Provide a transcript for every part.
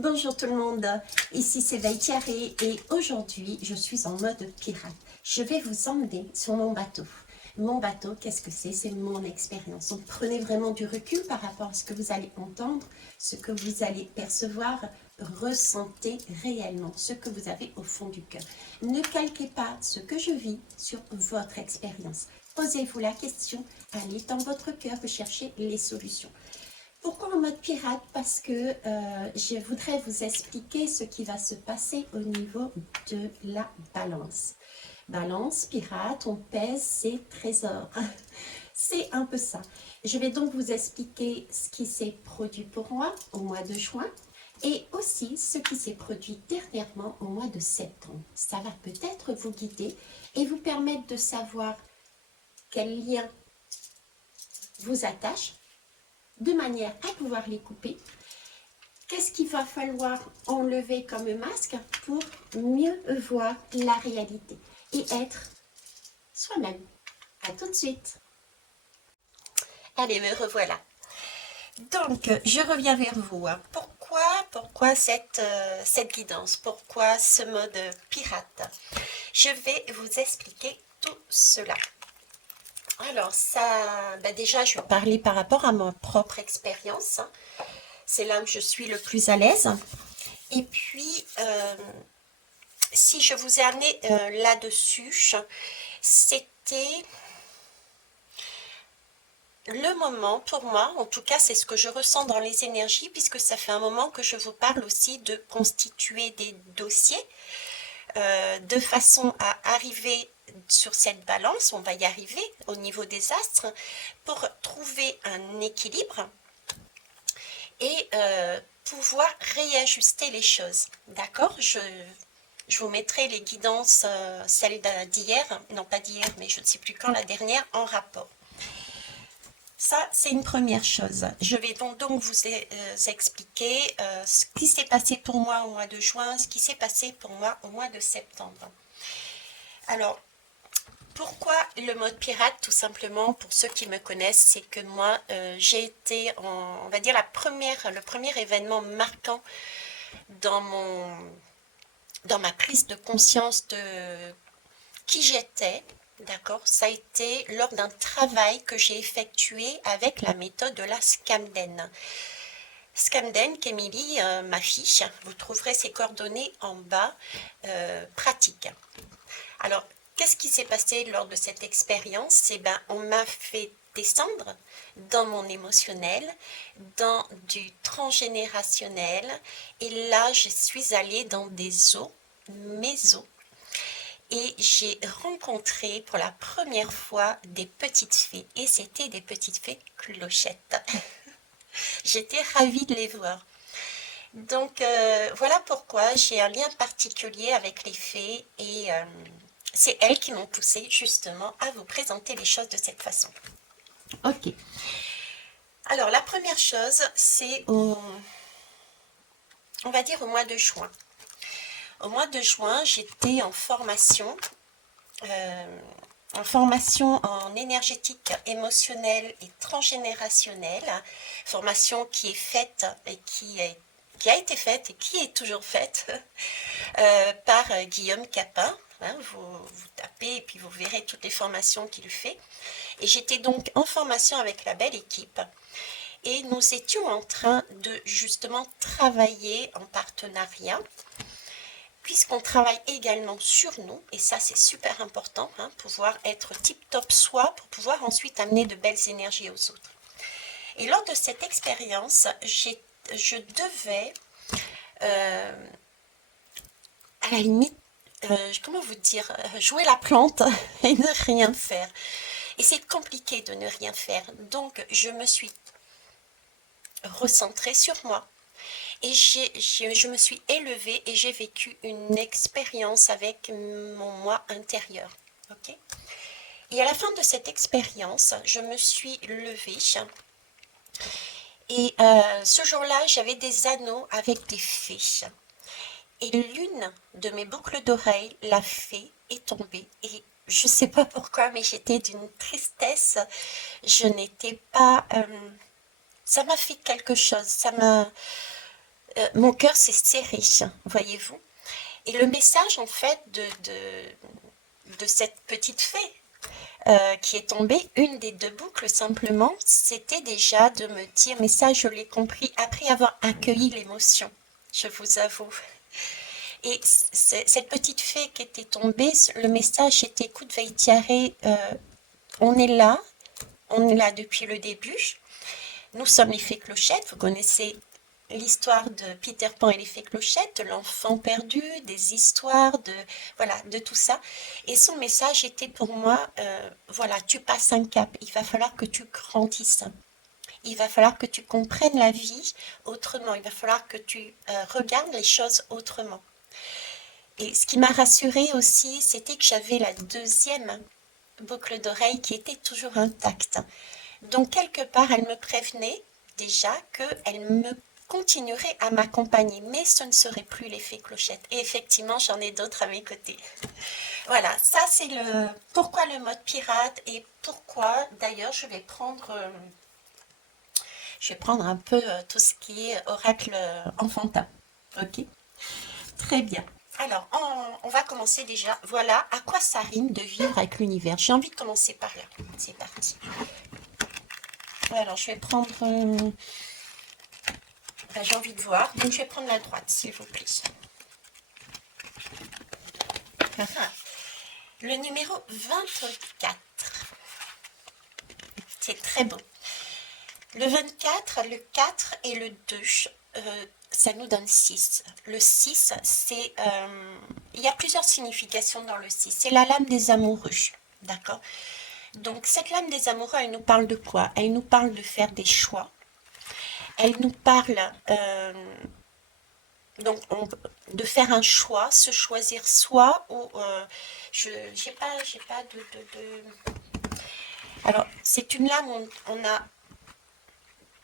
Bonjour tout le monde, ici c'est Thierry et aujourd'hui je suis en mode pirate. Je vais vous emmener sur mon bateau. Mon bateau, qu'est-ce que c'est? C'est mon expérience. Donc prenez vraiment du recul par rapport à ce que vous allez entendre, ce que vous allez percevoir, ressentez réellement ce que vous avez au fond du cœur. Ne calquez pas ce que je vis sur votre expérience. Posez-vous la question, allez dans votre cœur chercher les solutions. Pourquoi en mode pirate? Parce que je voudrais vous expliquer ce qui va se passer au niveau de la balance. Balance, pirate, on pèse ses trésors. C'est un peu ça. Je vais donc vous expliquer ce qui s'est produit pour moi au mois de juin et aussi ce qui s'est produit dernièrement au mois de septembre. Ça va peut-être vous guider et vous permettre de savoir quel lien vous attache de manière à pouvoir les couper. Qu'est-ce qu'il va falloir enlever comme masque pour mieux voir la réalité et être soi-même. À tout de suite. Allez, me revoilà. Donc, je reviens vers vous. Pourquoi cette guidance? Pourquoi ce mode pirate? Je vais vous expliquer tout cela. Alors, déjà, je vais parler par rapport à ma propre expérience. C'est là où je suis le plus à l'aise. Et puis, si je vous ai amené là-dessus, c'était le moment pour moi, en tout cas c'est ce que je ressens dans les énergies, puisque ça fait un moment que je vous parle aussi de constituer des dossiers, de façon à arriver sur cette balance, on va y arriver au niveau des astres, pour trouver un équilibre et pouvoir réajuster les choses. D'accord? Je vous mettrai les guidances, celles d'hier, non pas d'hier, mais je ne sais plus quand, la dernière, en rapport. Ça, c'est une première chose. Je vais donc vous expliquer ce qui s'est passé pour moi au mois de juin, ce qui s'est passé pour moi au mois de septembre. Alors, pourquoi le mode pirate? Tout simplement, pour ceux qui me connaissent, c'est que moi, j'ai été, on va dire, le premier événement marquant dans ma prise de conscience de qui j'étais. D'accord, ça a été lors d'un travail que j'ai effectué avec la méthode de la Scamden. Scamden, qu'Émilie ma fille, vous trouverez ses coordonnées en bas, pratique. Alors, qu'est-ce qui s'est passé lors de cette expérience? On m'a fait descendre dans mon émotionnel, dans du transgénérationnel, et là, je suis allée dans des eaux, mes eaux, et j'ai rencontré pour la première fois des petites fées, et c'était des petites fées clochettes. J'étais ravie de les voir. Donc voilà pourquoi j'ai un lien particulier avec les fées, et c'est elles qui m'ont poussée justement à vous présenter les choses de cette façon. Ok. Alors la première chose, c'est on va dire au mois de juin. Au mois de juin, j'étais en formation en énergétique émotionnelle et transgénérationnelle, formation qui est faite et qui a été faite et qui est toujours faite par Guillaume Capin. Hein, vous tapez et puis vous verrez toutes les formations qu'il fait. Et j'étais donc en formation avec la belle équipe. Et nous étions en train de justement travailler en partenariat, puisqu'on travaille également sur nous, et ça c'est super important, hein, pouvoir être tip-top soi pour pouvoir ensuite amener de belles énergies aux autres. Et lors de cette expérience, je devais, à la limite, comment vous dire, jouer la plante et ne rien faire. Et c'est compliqué de ne rien faire, donc je me suis recentrée sur moi. Et je me suis élevée et j'ai vécu une expérience avec mon moi intérieur. Okay? Et à la fin de cette expérience, je me suis levée. Et ce jour-là, j'avais des anneaux avec des fées. Et l'une de mes boucles d'oreilles, la fée, est tombée. Et je ne sais pas pourquoi, mais j'étais d'une tristesse. Je n'étais pas... ça m'a fait quelque chose. Mon cœur s'est serré, voyez-vous. Et le message, en fait, de cette petite fée qui est tombée, une des deux boucles simplement, c'était déjà de me dire, mais ça, je l'ai compris après avoir accueilli l'émotion, je vous avoue. Et cette petite fée qui était tombée, le message était, écoute, Veitiare, on est là, on est là depuis le début. Nous sommes les fées clochettes, vous connaissez l'histoire de Peter Pan et les fées clochettes, de l'enfant perdu, des histoires, voilà, de tout ça. Et son message était pour moi, voilà, tu passes un cap, il va falloir que tu grandisses. Il va falloir que tu comprennes la vie autrement, il va falloir que tu regardes les choses autrement. Et ce qui m'a rassurée aussi, c'était que j'avais la deuxième boucle d'oreille qui était toujours intacte. Donc, quelque part, elle me prévenait déjà qu'elle me continuerait à m'accompagner, mais ce ne serait plus l'effet clochette. Et effectivement, j'en ai d'autres à mes côtés. Voilà, ça c'est le pourquoi le mode pirate et pourquoi, d'ailleurs, je vais prendre un peu tout ce qui est oracle enfantin. Ok, très bien. Alors, on va commencer déjà. Voilà à quoi ça rime de vivre avec l'univers. J'ai envie de commencer par là. C'est parti. Alors, je vais prendre... j'ai envie de voir. Donc, je vais prendre la droite, s'il vous plaît. Le numéro 24. C'est très beau. Le 24, le 4 et le 2, ça nous donne 6. Le 6, c'est... il y a plusieurs significations dans le 6. C'est la lame des amoureux. D'accord? Donc, cette lame des amoureux, elle nous parle de quoi? Elle nous parle de faire des choix. Elle nous parle donc de faire un choix, se choisir soi ou je j'ai pas alors c'est une lame où on a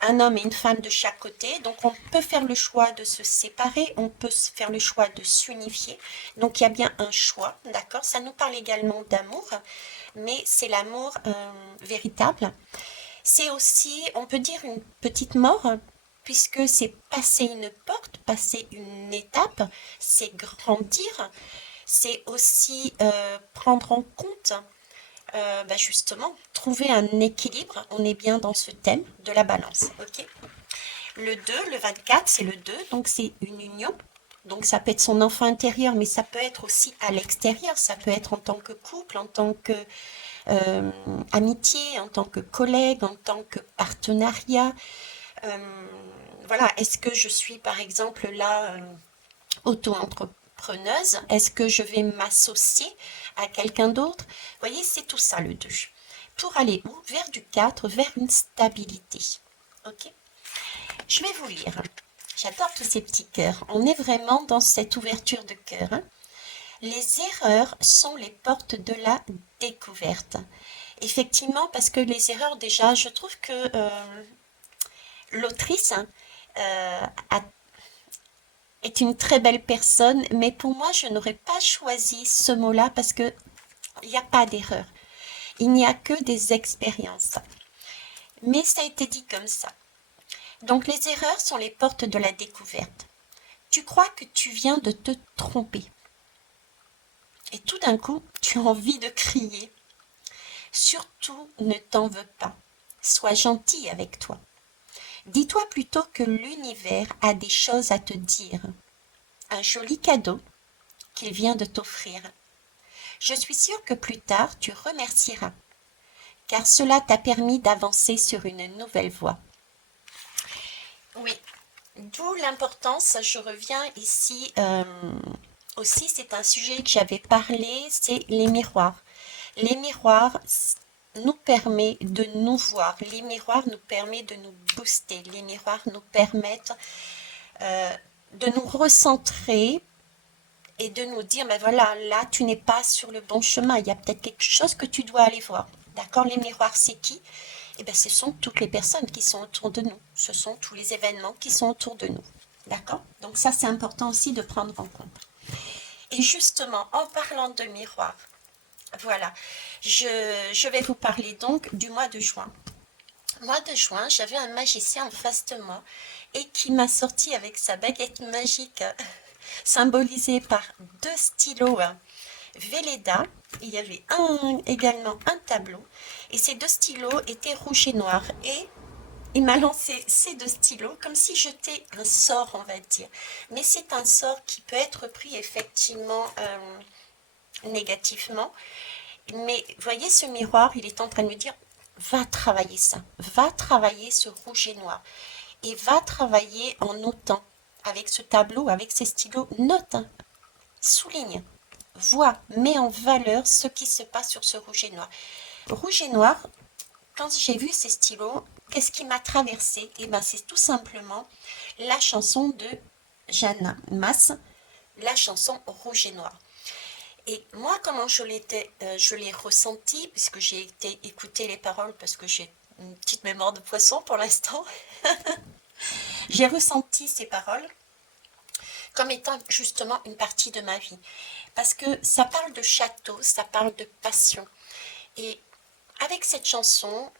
un homme et une femme de chaque côté, donc on peut faire le choix de se séparer, on peut faire le choix de s'unifier, donc il y a bien un choix, d'accord? Ça nous parle également d'amour, mais c'est l'amour véritable. C'est aussi, on peut dire, une petite mort, puisque c'est passer une porte, passer une étape, c'est grandir, c'est aussi prendre en compte, justement, trouver un équilibre. On est bien dans ce thème de la balance. Ok. Le 2, le 24, c'est le 2, donc c'est une union. Donc ça peut être son enfant intérieur, mais ça peut être aussi à l'extérieur. Ça peut être en tant que couple, en tant que amitié, en tant que collègue, en tant que partenariat. Voilà, est-ce que je suis par exemple là auto-entrepreneuse? Est-ce que je vais m'associer à quelqu'un d'autre? Vous voyez, c'est tout ça le 2. Pour aller où? Vers du 4, vers une stabilité. Ok? Je vais vous lire. J'adore tous ces petits cœurs. On est vraiment dans cette ouverture de cœur. Hein? Les erreurs sont les portes de la découverte. Effectivement, parce que les erreurs, déjà, je trouve que l'autrice est une très belle personne, mais pour moi, je n'aurais pas choisi ce mot-là parce que il n'y a pas d'erreur. Il n'y a que des expériences. Mais ça a été dit comme ça. Donc les erreurs sont les portes de la découverte. Tu crois que tu viens de te tromper. Et tout d'un coup, tu as envie de crier. Surtout, ne t'en veux pas. Sois gentil avec toi. Dis-toi plutôt que l'univers a des choses à te dire. Un joli cadeau qu'il vient de t'offrir. Je suis sûre que plus tard tu remercieras, car cela t'a permis d'avancer sur une nouvelle voie. Oui, d'où l'importance, je reviens ici aussi, c'est un sujet que j'avais parlé, c'est les miroirs. Les miroirs nous permettent de nous voir, les miroirs nous permettent de nous booster, les miroirs nous permettent de nous recentrer et de nous dire, ben voilà, là, tu n'es pas sur le bon chemin, il y a peut-être quelque chose que tu dois aller voir. D'accord? Les miroirs, c'est qui? Eh bien, ce sont toutes les personnes qui sont autour de nous. Ce sont tous les événements qui sont autour de nous. D'accord? Donc ça, c'est important aussi de prendre en compte. Et justement, en parlant de miroirs, voilà, je vais vous parler donc du mois de juin. Mois de juin, j'avais un magicien en face de moi et qui m'a sorti avec sa baguette magique symbolisée par deux stylos Velleda. Il y avait également un tableau et ces deux stylos étaient rouge et noir et il m'a lancé ces deux stylos comme si jetait un sort, on va dire. Mais c'est un sort qui peut être pris effectivement négativement. Mais voyez ce miroir, il est en train de me dire, va travailler ça, va travailler ce rouge et noir. Et va travailler en notant, avec ce tableau, avec ces stylos, note, souligne, vois, mets en valeur ce qui se passe sur ce rouge et noir. Rouge et noir, quand j'ai vu ces stylos, qu'est-ce qui m'a traversé? Eh bien, c'est tout simplement la chanson de Jeanne Masse, la chanson Rouge et Noir. Et moi, comment je l'ai ressenti, puisque j'ai été écouter les paroles, parce que j'ai une petite mémoire de poisson pour l'instant, j'ai ressenti ces paroles comme étant justement une partie de ma vie. Parce que ça parle de château, ça parle de passion. Et avec cette chanson,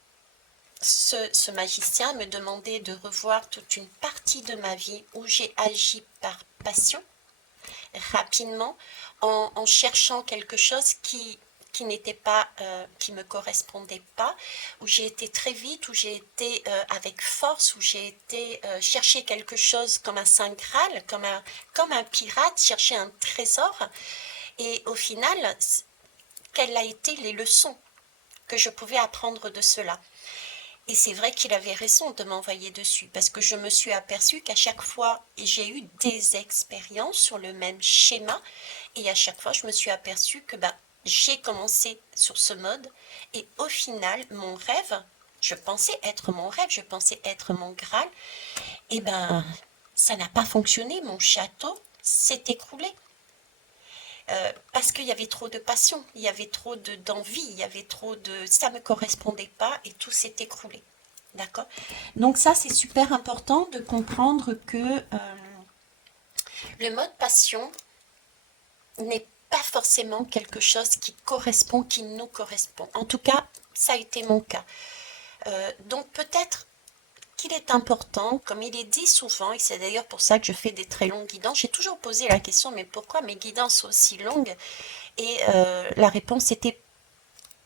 ce magicien me demandait de revoir toute une partie de ma vie où j'ai agi par passion, rapidement, en cherchant quelque chose qui n'était pas, qui me correspondait pas, où j'ai été très vite, où j'ai été avec force, où j'ai été chercher quelque chose comme un saint Graal, comme un pirate, chercher un trésor. Et au final, quelles ont été les leçons que je pouvais apprendre de cela? Et c'est vrai qu'il avait raison de m'envoyer dessus, parce que je me suis aperçue qu'à chaque fois, j'ai eu des expériences sur le même schéma, et à chaque fois, je me suis aperçue que j'ai commencé sur ce mode, et au final, mon rêve, je pensais être mon rêve, je pensais être mon Graal, et ça n'a pas fonctionné, mon château s'est écroulé. Parce qu'il y avait trop de passion, il y avait trop d'envie, il y avait trop de... Ça ne me correspondait pas et tout s'est écroulé. D'accord? Donc ça, c'est super important de comprendre que le mode passion n'est pas forcément quelque chose qui correspond, qui nous correspond. En tout cas, ça a été mon cas. Donc peut-être qu'il est important, comme il est dit souvent, et c'est d'ailleurs pour ça que je fais des très longues guidances, j'ai toujours posé la question, mais pourquoi mes guidances sont aussi longues? Et la réponse était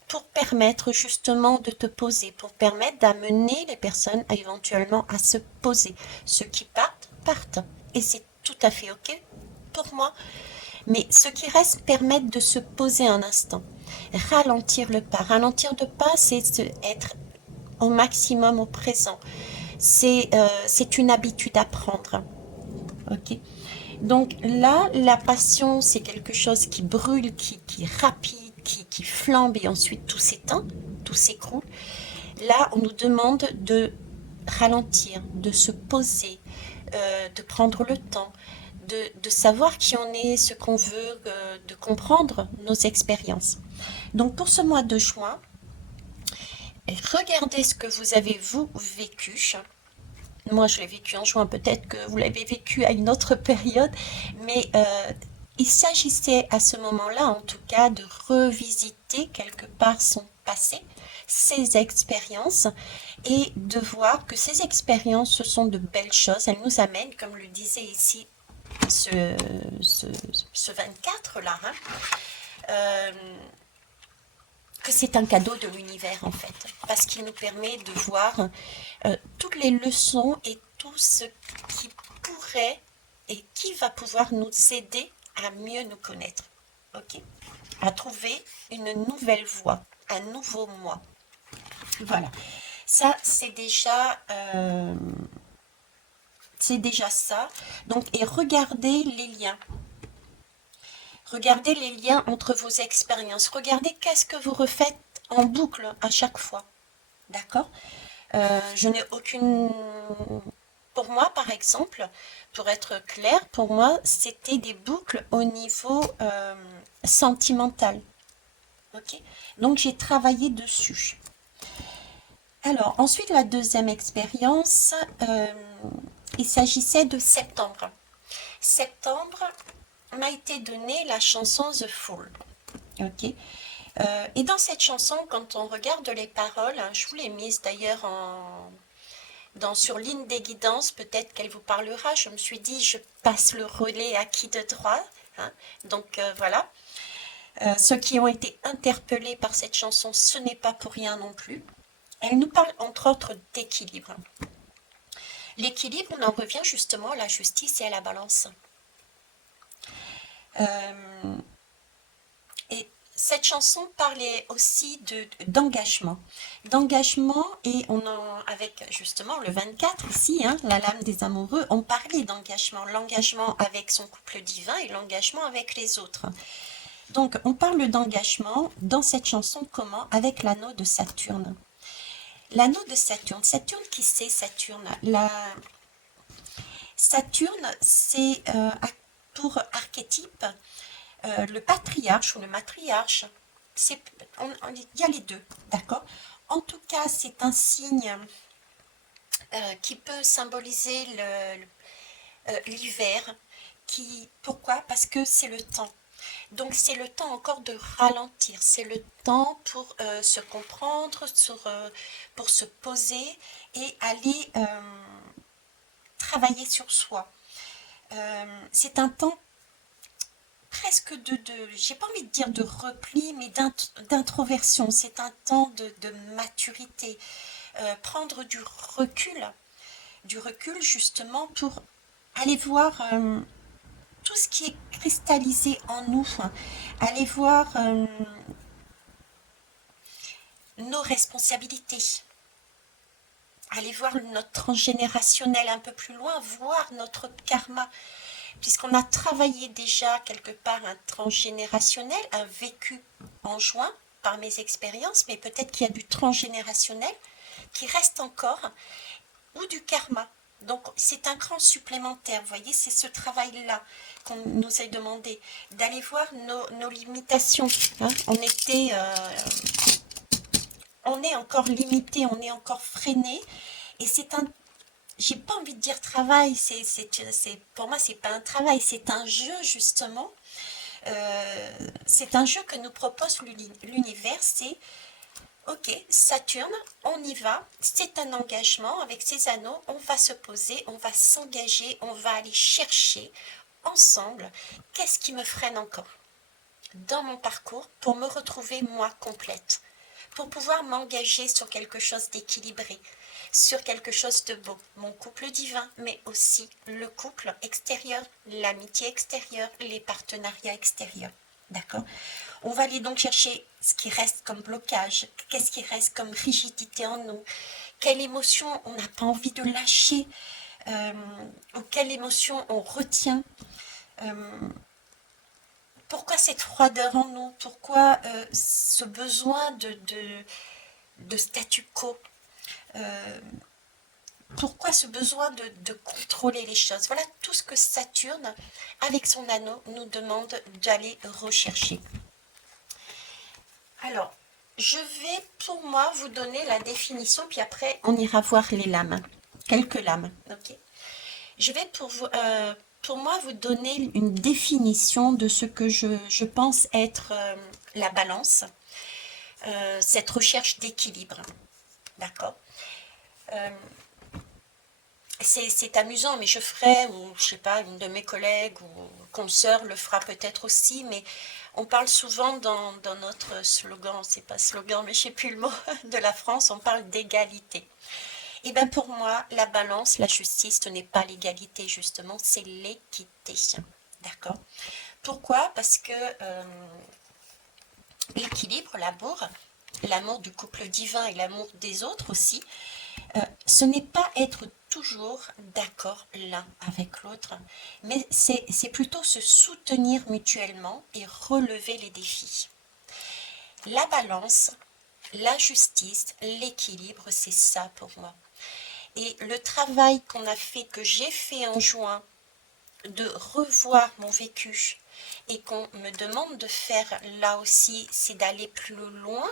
pour permettre justement de te poser, pour permettre d'amener les personnes éventuellement à se poser. Ceux qui partent, partent. Et c'est tout à fait OK pour moi. Mais ceux qui restent permettent de se poser un instant. Ralentir le pas. Ralentir le pas, c'est être au maximum au présent. C'est une habitude à prendre. OK? Donc là, la passion, c'est quelque chose qui brûle, qui est rapide, qui flambe et ensuite tout s'éteint, tout s'écroule. Là, on nous demande de ralentir, de se poser, de prendre le temps, de savoir qui on est, ce qu'on veut, de comprendre nos expériences. Donc pour ce mois de juin, regardez ce que vous avez vous vécu. Moi, je l'ai vécu en juin, peut-être que vous l'avez vécu à une autre période, mais il s'agissait à ce moment-là, en tout cas, de revisiter quelque part son passé, ses expériences, et de voir que ces expériences, ce sont de belles choses. Elles nous amènent, comme le disait ici ce 24-là, que c'est un cadeau de l'univers en fait, parce qu'il nous permet de voir toutes les leçons et tout ce qui pourrait et qui va pouvoir nous aider à mieux nous connaître, ok, à trouver une nouvelle voie, un nouveau moi. Voilà, ça c'est déjà ça. Donc, et regardez les liens. Regardez les liens entre vos expériences. Regardez qu'est-ce que vous refaites en boucle à chaque fois. D'accord? Je n'ai aucune... Pour moi, par exemple, pour être clair, pour moi, c'était des boucles au niveau sentimental. Ok? Donc, j'ai travaillé dessus. Alors, ensuite, la deuxième expérience, il s'agissait de septembre. Septembre m'a été donnée la chanson The Fool. Ok? Et dans cette chanson, quand on regarde les paroles, je vous l'ai mise d'ailleurs sur ligne des guidances, peut-être qu'elle vous parlera. Je me suis dit, je passe le relais à qui de droit, hein. Donc voilà. Ceux qui ont été interpellés par cette chanson, ce n'est pas pour rien non plus. Elle nous parle entre autres d'équilibre. L'équilibre, on en revient justement à la justice et à la balance. Et cette chanson parlait aussi d'engagement. D'engagement, et avec justement le 24 ici, hein, la lame des amoureux, on parlait d'engagement. L'engagement avec son couple divin et l'engagement avec les autres. Donc, on parle d'engagement dans cette chanson comment? Avec l'anneau de Saturne. L'anneau de Saturne. Saturne, qui c'est Saturne? Saturne, c'est pour archétype le patriarche ou le matriarche. Il y a les deux, d'accord? En tout cas, c'est un signe qui peut symboliser l'hiver. Pourquoi? Parce que c'est le temps. Donc c'est le temps encore de ralentir, c'est le temps pour se comprendre, pour se poser et aller travailler sur soi. C'est un temps presque j'ai pas envie de dire de repli, mais d'introversion. C'est un temps de maturité. Prendre du recul justement pour aller voir tout ce qui est cristallisé en nous, aller voir nos responsabilités, aller voir notre transgénérationnel un peu plus loin, voir notre karma, puisqu'on a travaillé déjà quelque part un transgénérationnel, un vécu en juin par mes expériences, mais peut-être qu'il y a du transgénérationnel qui reste encore, ou du karma. Donc c'est un cran supplémentaire, vous voyez, c'est ce travail-là qu'on nous a demandé, d'aller voir nos limitations. Hein. On est encore limité, on est encore freiné, et c'est un, j'ai pas envie de dire travail, pour moi c'est pas un travail, c'est un jeu justement, c'est un jeu que nous propose l'univers, c'est ok, Saturne, on y va, c'est un engagement avec ces anneaux, on va se poser, on va s'engager, on va aller chercher ensemble qu'est-ce qui me freine encore dans mon parcours pour me retrouver moi complète, pour pouvoir m'engager sur quelque chose d'équilibré, sur quelque chose de beau, mon couple divin, mais aussi le couple extérieur, l'amitié extérieure, les partenariats extérieurs. D'accord? On va aller donc chercher ce qui reste comme blocage, qu'est-ce qui reste comme rigidité en nous, quelle émotion on n'a pas envie de lâcher, ou quelle émotion on retient. Pourquoi cette froideur en nous? Pourquoi ce besoin de statu quo? Pourquoi ce besoin de contrôler les choses? Voilà tout ce que Saturne, avec son anneau, nous demande d'aller rechercher. Alors, je vais pour moi vous donner la définition, puis après on ira voir les lames, quelques lames. Ok. Je vais pour moi vous donner une définition de ce que je pense être la balance, cette recherche d'équilibre. D'accord? C'est amusant, mais je ferai, ou je sais pas, une de mes collègues ou consoeur le fera peut-être aussi, mais on parle souvent dans notre slogan, c'est pas slogan, mais je sais plus le mot, de la France, on parle d'égalité. Et bien pour moi, la balance, la justice, ce n'est pas l'égalité justement, c'est l'équité. D'accord? Pourquoi? Parce que l'équilibre, l'amour du couple divin et l'amour des autres aussi, ce n'est pas être toujours d'accord l'un avec l'autre, mais c'est plutôt se soutenir mutuellement et relever les défis. La balance, la justice, l'équilibre, c'est ça pour moi. Et le travail qu'on a fait, que j'ai fait en juin, de revoir mon vécu et qu'on me demande de faire là aussi, c'est d'aller plus loin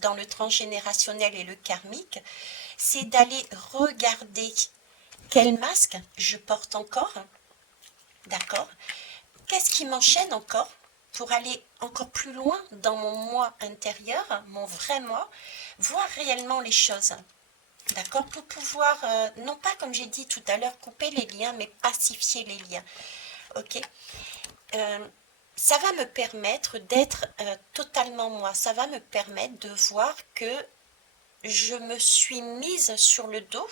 dans le transgénérationnel et le karmique, c'est d'aller regarder quel masque je porte encore, d'accord? Qu'est-ce qui m'enchaîne encore pour aller encore plus loin dans mon moi intérieur, mon vrai moi, voir réellement les choses. D'accord? Pour pouvoir, non pas comme j'ai dit tout à l'heure, couper les liens, mais pacifier les liens. Ok? Ça va me permettre d'être totalement moi. Ça va me permettre de voir que je me suis mise sur le dos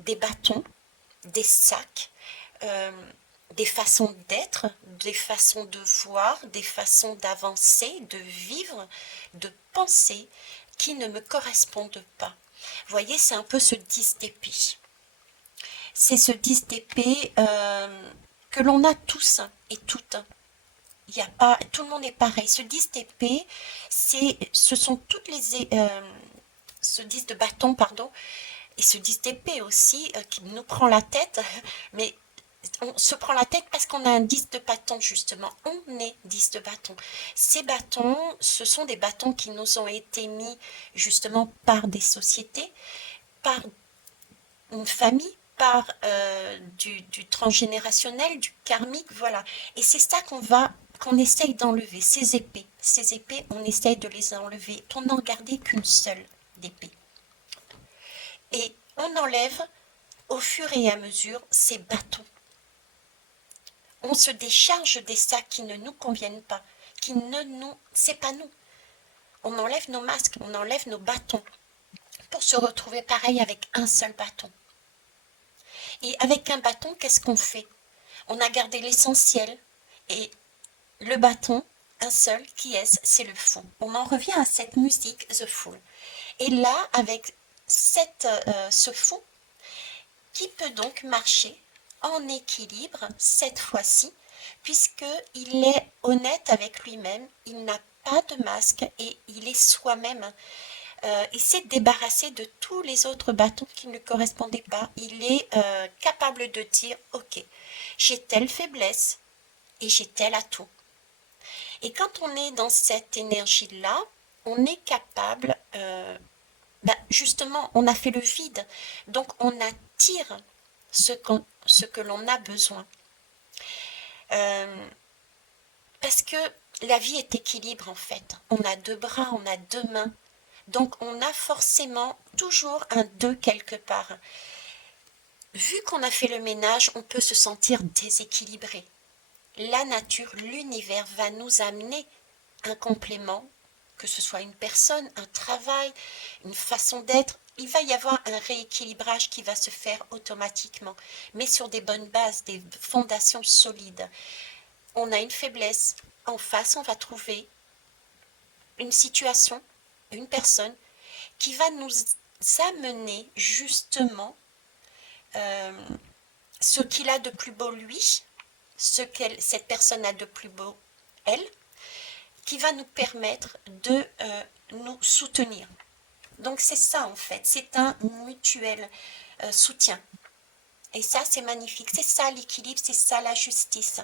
des bâtons, des sacs, des façons d'être, des façons de voir, des façons d'avancer, de vivre, de penser qui ne me correspondent pas. Vous voyez, c'est un peu ce 10 d'épée. C'est ce 10 d'épée que l'on a tous et toutes. Il y a pas, tout le monde est pareil. Ce 10 d'épée, ce sont toutes les... ce 10 de bâton, pardon, et ce 10 d'épée aussi, qui nous prend la tête, mais on se prend la tête parce qu'on a un 10 de bâton, justement. On est 10 de bâton. Ces bâtons, ce sont des bâtons qui nous ont été mis, justement, par des sociétés, par une famille, par du transgénérationnel, du karmique, voilà. Et c'est ça qu'on essaye d'enlever, ces épées. Ces épées, on essaye de les enlever, pour n'en garder qu'une seule d'épée. Et on enlève au fur et à mesure ces bâtons. On se décharge des sacs qui ne nous conviennent pas, qui ne nous... c'est pas nous. On enlève nos masques, on enlève nos bâtons, pour se retrouver pareil avec un seul bâton. Et avec un bâton, qu'est-ce qu'on fait? On a gardé l'essentiel, et le bâton, un seul, qui est-ce? C'est le fond. On en revient à cette musique, The Fool. Et là, avec ce fond, qui peut donc marcher en équilibre cette fois-ci, puisqu'il est honnête avec lui-même, il n'a pas de masque et il est soi-même. Il s'est débarrassé de tous les autres bâtons qui ne lui correspondaient pas. Il est capable de dire, ok, j'ai telle faiblesse et j'ai tel atout. Et quand on est dans cette énergie-là, on est capable, justement, on a fait le vide, donc on attire ce que l'on a besoin. Parce que la vie est équilibre en fait. On a deux bras, on a deux mains. Donc on a forcément toujours un deux quelque part. Vu qu'on a fait le ménage, on peut se sentir déséquilibré. La nature, l'univers va nous amener un complément, que ce soit une personne, un travail, une façon d'être. Il va y avoir un rééquilibrage qui va se faire automatiquement, mais sur des bonnes bases, des fondations solides. On a une faiblesse, en face on va trouver une situation, une personne qui va nous amener justement ce qu'il a de plus beau lui, ce que cette personne a de plus beau elle, qui va nous permettre de nous soutenir. Donc c'est ça en fait, c'est un mutuel soutien. Et ça c'est magnifique, c'est ça l'équilibre, c'est ça la justice.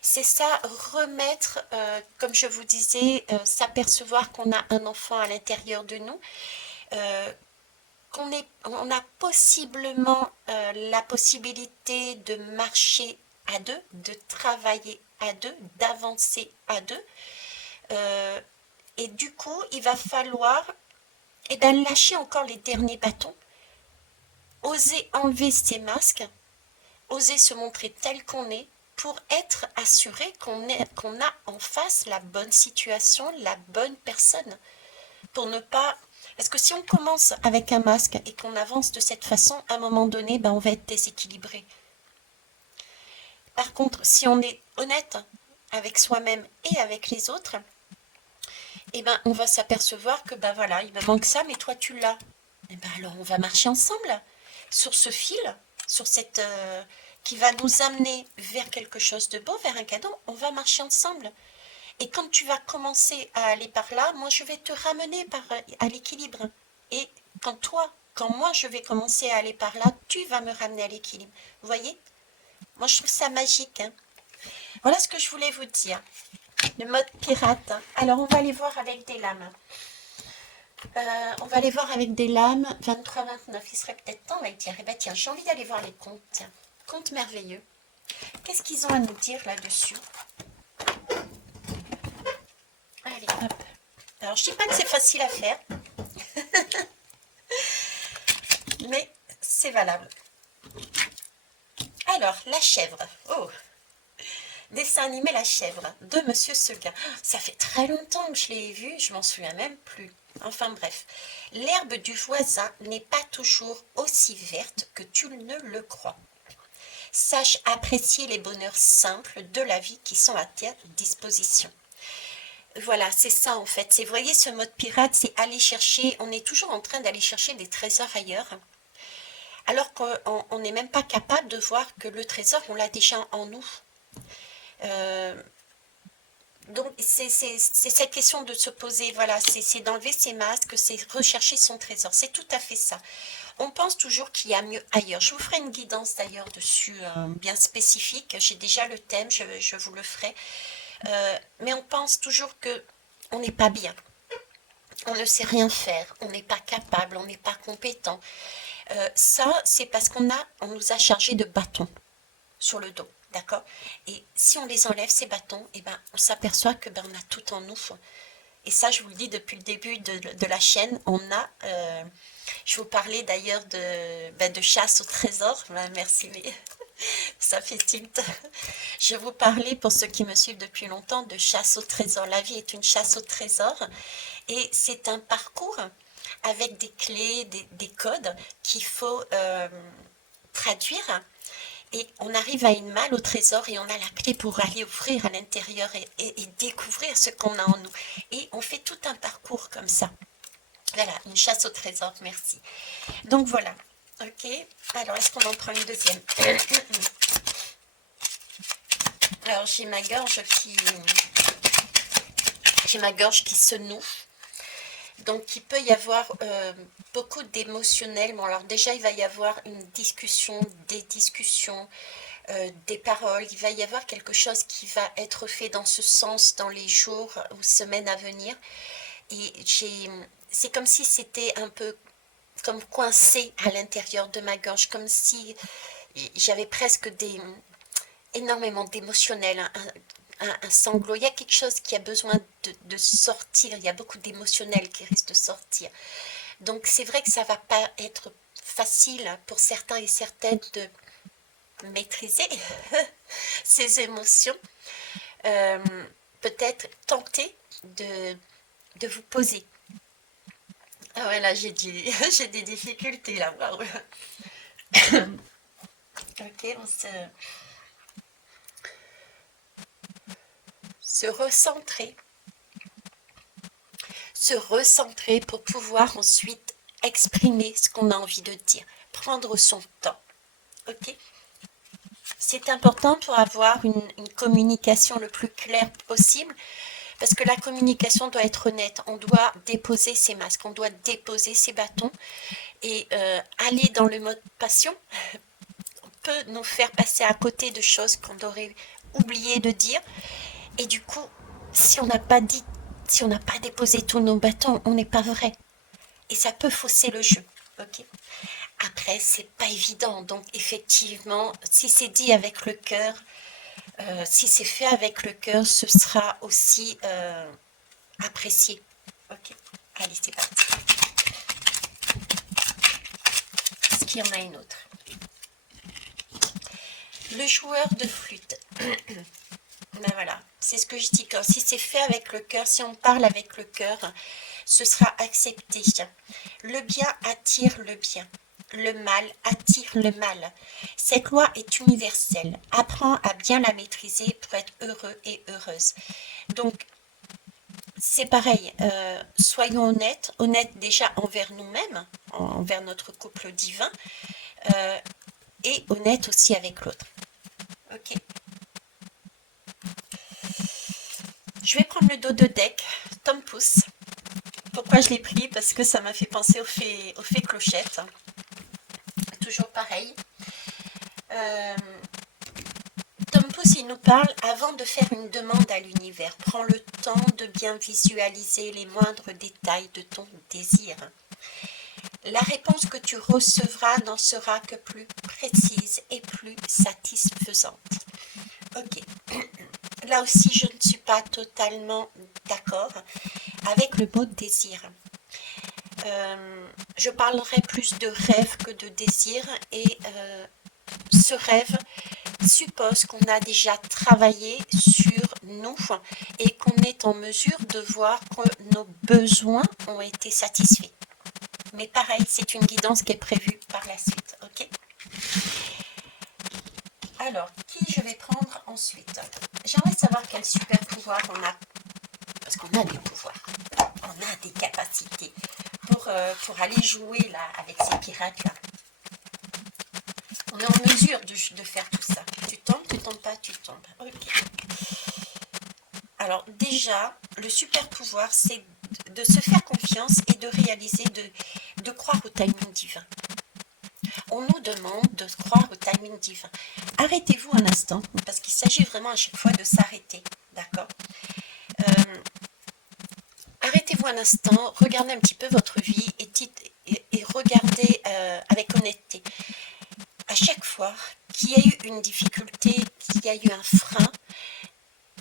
C'est ça, remettre, comme je vous disais, s'apercevoir qu'on a un enfant à l'intérieur de nous, qu'on a possiblement la possibilité de marcher à deux, de travailler à deux, d'avancer à deux. Et du coup, il va falloir lâcher encore les derniers bâtons, oser enlever ces masques, oser se montrer tel qu'on est, pour être assuré qu'on a en face la bonne situation, la bonne personne. Pour ne pas... Parce que si on commence avec un masque et qu'on avance de cette façon, à un moment donné, on va être déséquilibré. Par contre, si on est honnête avec soi-même et avec les autres, on va s'apercevoir que voilà, il me manque ça, mais toi tu l'as. Alors on va marcher ensemble sur ce fil, sur cette... qui va nous amener vers quelque chose de beau, vers un cadeau, on va marcher ensemble. Et quand tu vas commencer à aller par là, moi je vais te ramener à l'équilibre. Et quand moi je vais commencer à aller par là, tu vas me ramener à l'équilibre. Vous voyez? Moi je trouve ça magique. Voilà ce que je voulais vous dire. Le mode pirate. Alors on va aller voir avec des lames. On va aller voir avec des lames. 23-29, il serait peut-être temps, on va dire. Tiens, j'ai envie d'aller voir les contes. Tiens, contes merveilleux. Qu'est-ce qu'ils ont à nous dire là-dessus? Allez, hop. Alors, je ne dis pas que c'est facile à faire. mais c'est valable. Alors, la chèvre. Oh, dessin animé La chèvre de Monsieur Seguin. Ça fait très longtemps que je l'ai vu, je m'en souviens même plus. Enfin bref, l'herbe du voisin n'est pas toujours aussi verte que tu ne le crois. Sache apprécier les bonheurs simples de la vie qui sont à ta disposition. Voilà, c'est ça en fait. Vous voyez, ce mode pirate, c'est aller chercher, on est toujours en train d'aller chercher des trésors ailleurs, alors qu'on n'est même pas capable de voir que le trésor, on l'a déjà en nous. Donc c'est cette question de se poser, voilà, c'est d'enlever ses masques, c'est rechercher son trésor, c'est tout à fait ça. On pense toujours qu'il y a mieux ailleurs. Je vous ferai une guidance d'ailleurs dessus, bien spécifique, j'ai déjà le thème, je vous le ferai. Mais on pense toujours que on n'est pas bien, on ne sait rien faire, on n'est pas capable, on n'est pas compétent. Ça, c'est parce on nous a chargé de bâtons sur le dos. D'accord. Et si on les enlève, ces bâtons, eh ben, on s'aperçoit que on a tout en nous. Et ça, je vous le dis depuis le début de la chaîne, je vous parlais d'ailleurs de chasse au trésor. Merci, mais ça fait tilt. Je vous parlais, pour ceux qui me suivent depuis longtemps, de chasse au trésor. La vie est une chasse au trésor. Et c'est un parcours avec des clés, des codes qu'il faut traduire. Et on arrive à une malle au trésor et on a la clé pour aller ouvrir à l'intérieur et découvrir ce qu'on a en nous. Et on fait tout un parcours comme ça. Voilà, une chasse au trésor, merci. Donc voilà, ok. Alors, est-ce qu'on en prend une deuxième? Alors, j'ai ma gorge qui se noue. Donc, il peut y avoir beaucoup d'émotionnel. Bon, alors déjà, il va y avoir une discussion, des discussions, des paroles. Il va y avoir quelque chose qui va être fait dans ce sens dans les jours ou semaines à venir. Et c'est comme si c'était un peu comme coincé à l'intérieur de ma gorge, comme si j'avais presque énormément d'émotionnel, un sanglot. Il y a quelque chose qui a besoin de sortir. Il y a beaucoup d'émotionnel qui risque de sortir. Donc c'est vrai que ça va pas être facile pour certains et certaines de maîtriser ces émotions. Peut-être tenter de vous poser. Ah ouais, là j'ai des difficultés là. Waouh. Ok, on se recentrer. Se recentrer pour pouvoir ensuite exprimer ce qu'on a envie de dire. Prendre son temps. Ok. C'est important pour avoir une communication le plus claire possible, parce que la communication doit être honnête. On doit déposer ses masques, on doit déposer ses bâtons, et aller dans le mode passion peut nous faire passer à côté de choses qu'on aurait oublié de dire. Et du coup, si on n'a pas dit, si on n'a pas déposé tous nos bâtons, on n'est pas vrai. Et ça peut fausser le jeu. Ok. Après, c'est pas évident. Donc, effectivement, si c'est dit avec le cœur, si c'est fait avec le cœur, ce sera aussi apprécié. Ok. Allez, c'est parti. Est-ce qu'il y en a une autre? Le joueur de flûte. Ben voilà, c'est ce que je dis. Quand, si c'est fait avec le cœur, si on parle avec le cœur, ce sera accepté. Le bien attire le bien. Le mal attire le mal. Cette loi est universelle. Apprends à bien la maîtriser pour être heureux et heureuse. Donc, c'est pareil. Soyons honnêtes déjà envers nous-mêmes, envers notre couple divin, et honnêtes aussi avec l'autre. Ok. Je vais prendre le dos de deck, Tom Pouce. Pourquoi je l'ai pris? Parce que ça m'a fait penser au fée clochette. Toujours pareil. Tom Pouce, il nous parle avant de faire une demande à l'univers. Prends le temps de bien visualiser les moindres détails de ton désir. La réponse que tu recevras n'en sera que plus précise et plus satisfaisante. Ok. Là aussi, je ne suis pas totalement d'accord avec le mot désir. je parlerai plus de rêve que de désir, et ce rêve suppose qu'on a déjà travaillé sur nous et qu'on est en mesure de voir que nos besoins ont été satisfaits. Mais pareil, c'est une guidance qui est prévue par la suite, ok? Alors, qui je vais prendre ensuite? J'aimerais savoir quel super pouvoir on a, parce qu'on a des pouvoirs, on a des capacités pour aller jouer là avec ces pirates là. On est en mesure de faire tout ça. Tu tombes pas, tu tombes. Ok. Alors déjà, le super pouvoir, c'est de se faire confiance et de réaliser, de croire au timing divin. On nous demande de croire au timing divin. Arrêtez-vous un instant, parce qu'il s'agit vraiment à chaque fois de s'arrêter. D'accord? Arrêtez-vous un instant, regardez un petit peu votre vie et regardez avec honnêteté. À chaque fois qu'il y a eu une difficulté, qu'il y a eu un frein,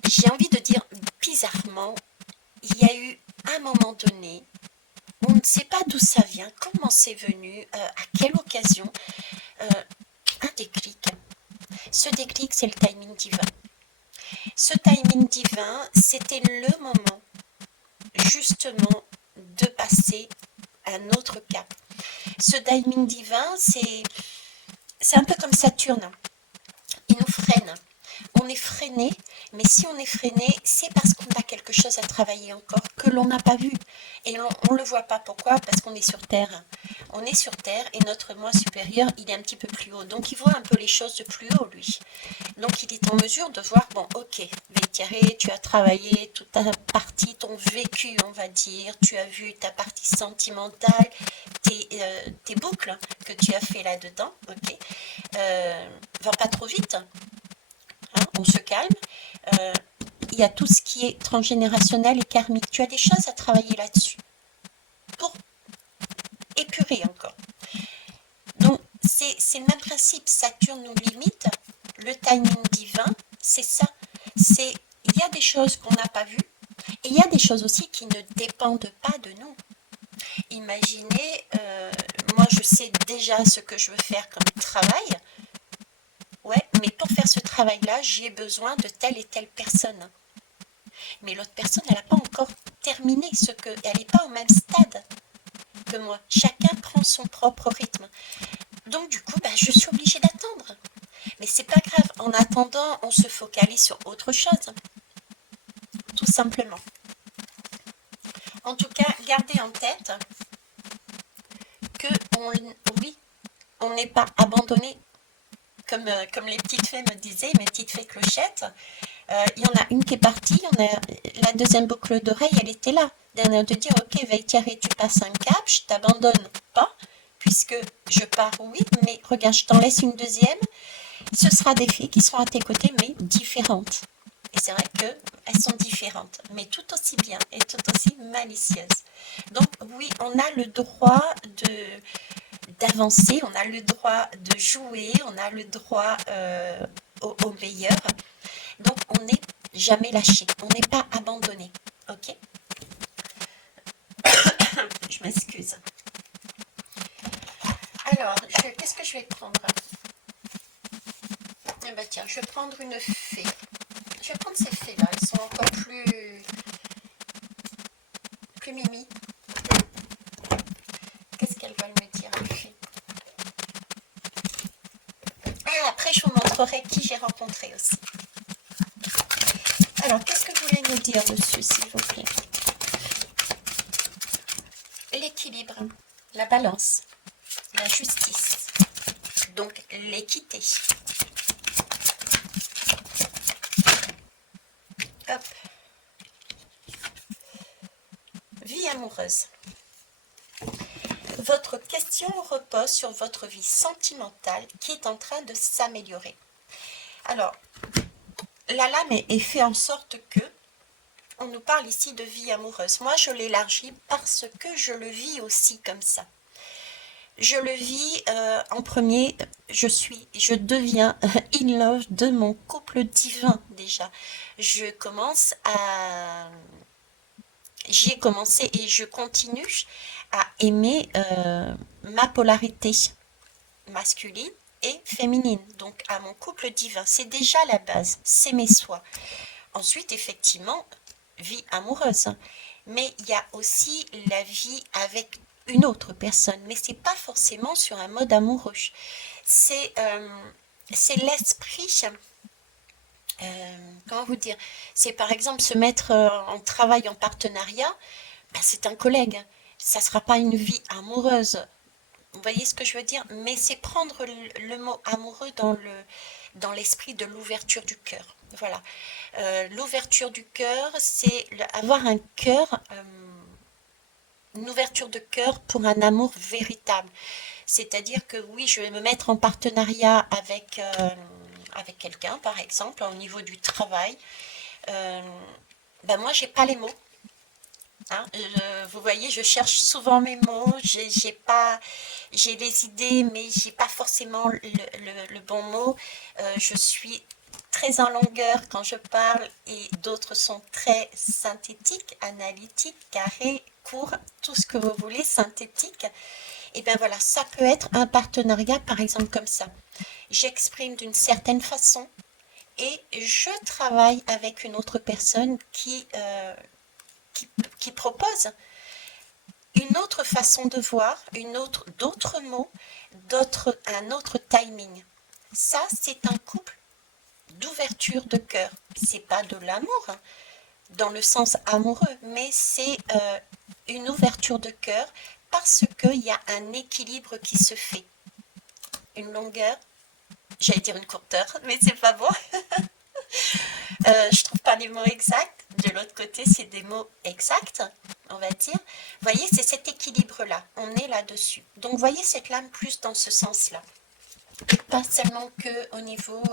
j'ai envie de dire bizarrement, il y a eu un moment donné, on ne sait pas d'où ça vient, comment c'est venu, à quelle occasion, un déclic. Ce déclic, c'est le timing divin. Ce timing divin, c'était le moment justement de passer à un autre cap. Ce timing divin, c'est un peu comme Saturne. Il nous freine. On est freiné, mais si on est freiné, c'est parce qu'on a quelque chose à travailler encore que l'on n'a pas vu. Et on ne le voit pas. Pourquoi? Parce qu'on est sur Terre. On est sur Terre et notre moi supérieur, il est un petit peu plus haut. Donc, il voit un peu les choses de plus haut, lui. Donc, il est en mesure de voir, bon, ok, Vétiaré, tu as travaillé toute ta partie, ton vécu, on va dire. Tu as vu ta partie sentimentale, tes boucles que tu as fait là-dedans, ok. Va pas trop vite. Hein, on se calme. Il y a tout ce qui est transgénérationnel et karmique. Tu as des choses à travailler là-dessus pour épurer encore. Donc, c'est le même principe. Saturne nous limite. Le timing divin, c'est ça. Il y a des choses qu'on n'a pas vues et il y a des choses aussi qui ne dépendent pas de nous. Imaginez, moi je sais déjà ce que je veux faire comme travail. Ouais, mais pour faire ce travail-là, j'ai besoin de telle et telle personne. Mais l'autre personne, elle n'a pas encore terminé elle n'est pas au même stade que moi. Chacun prend son propre rythme. Donc du coup, je suis obligée d'attendre. Mais c'est pas grave. En attendant, on se focalise sur autre chose. Tout simplement. En tout cas, gardez en tête que on n'est pas abandonné. Comme les petites fées me disaient, mes petites fées clochettes, il y en a une qui est partie, la deuxième boucle d'oreille, elle était là. De dire, ok, Vétiaré, tu passes un cap, je t'abandonne pas, puisque je pars, oui, mais regarde, je t'en laisse une deuxième. Ce sera des filles qui seront à tes côtés, mais différentes. Et c'est vrai qu'elles sont différentes, mais tout aussi bien et tout aussi malicieuses. Donc oui, on a le droit d'avancer, on a le droit de jouer, on a le droit au meilleur. Donc on n'est jamais lâché, on n'est pas abandonné. Ok? Je m'excuse. Alors, qu'est-ce que je vais prendre? Eh ben tiens, je vais prendre une fée. Je vais prendre ces fées-là, elles sont encore plus mimi. Qu'est-ce qu'elles veulent me dire, les fées? Ah, après, je vous montrerai qui j'ai rencontré aussi. Alors, qu'est-ce que vous voulez nous dire dessus, s'il vous plaît? L'équilibre, la balance, la justice, donc l'équité. Hop. Vie amoureuse. Votre question repose sur votre vie sentimentale qui est en train de s'améliorer. Alors, la lame est faite en sorte que on nous parle ici de vie amoureuse. Moi, je l'élargis parce que je le vis aussi comme ça. Je le vis en premier, je deviens in love de mon couple divin déjà. J'y ai commencé et je continue à aimer ma polarité masculine et féminine, donc à mon couple divin. C'est déjà la base, s'aimer soi. Ensuite, effectivement, vie amoureuse. Mais il y a aussi la vie avec une autre personne, mais c'est pas forcément sur un mode amoureux. C'est l'esprit, comment vous dire, c'est par exemple se mettre en travail en partenariat, ben, c'est un collègue, ça sera pas une vie amoureuse. Vous voyez ce que je veux dire? Mais c'est prendre le mot amoureux dans l'esprit de l'ouverture du cœur. Voilà. L'ouverture du cœur, c'est avoir un cœur, une ouverture de cœur pour un amour véritable. C'est-à-dire que oui, je vais me mettre en partenariat avec quelqu'un, par exemple, au niveau du travail. Euh, ben moi, j'ai pas les mots. Hein. Vous voyez, je cherche souvent mes mots. J'ai les idées, mais j'ai pas forcément le bon mot. Je suis très en longueur quand je parle et d'autres sont très synthétiques, analytiques, carrés, courts, tout ce que vous voulez, synthétique. Et bien voilà, ça peut être un partenariat par exemple comme ça. J'exprime d'une certaine façon et je travaille avec une autre personne qui propose une autre façon de voir, d'autres mots, un autre timing. Ça, c'est un couple d'ouverture de cœur. C'est pas de l'amour, hein, dans le sens amoureux, mais c'est une ouverture de cœur parce qu'il y a un équilibre qui se fait. Une longueur, j'allais dire une courteur, mais c'est pas bon. Je trouve pas les mots exacts. De l'autre côté, c'est des mots exacts, on va dire. Vous voyez, c'est cet équilibre-là. On est là-dessus. Donc, vous voyez cette lame plus dans ce sens-là. Et pas seulement que au niveau,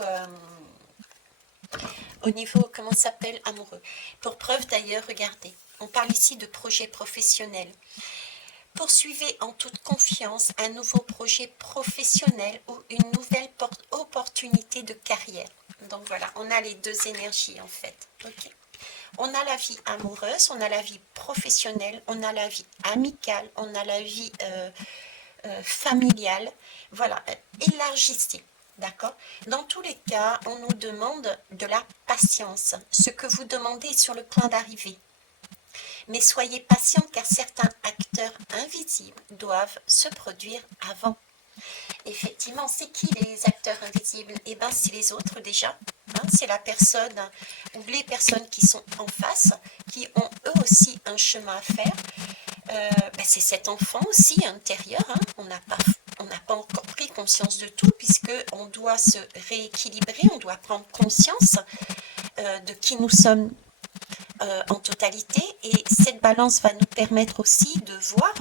comment ça s'appelle, amoureux. Pour preuve d'ailleurs, regardez, on parle ici de projet professionnel. Poursuivez en toute confiance un nouveau projet professionnel ou une nouvelle opportunité de carrière. Donc voilà, on a les deux énergies en fait. Okay. On a la vie amoureuse, on a la vie professionnelle, on a la vie amicale, on a la vie familiale. Voilà, élargissez. D'accord? Dans tous les cas, on nous demande de la patience. Ce que vous demandez est sur le point d'arriver. Mais soyez patient car certains acteurs invisibles doivent se produire avant. Effectivement, c'est qui les acteurs invisibles? Eh bien, c'est les autres déjà. Hein, c'est la personne ou les personnes qui sont en face, qui ont eux aussi un chemin à faire. Ben, c'est cet enfant aussi intérieur. Hein. On n'a pas encore pris conscience de tout puisqu'on doit se rééquilibrer, on doit prendre conscience de qui nous sommes en totalité et cette balance va nous permettre aussi de voir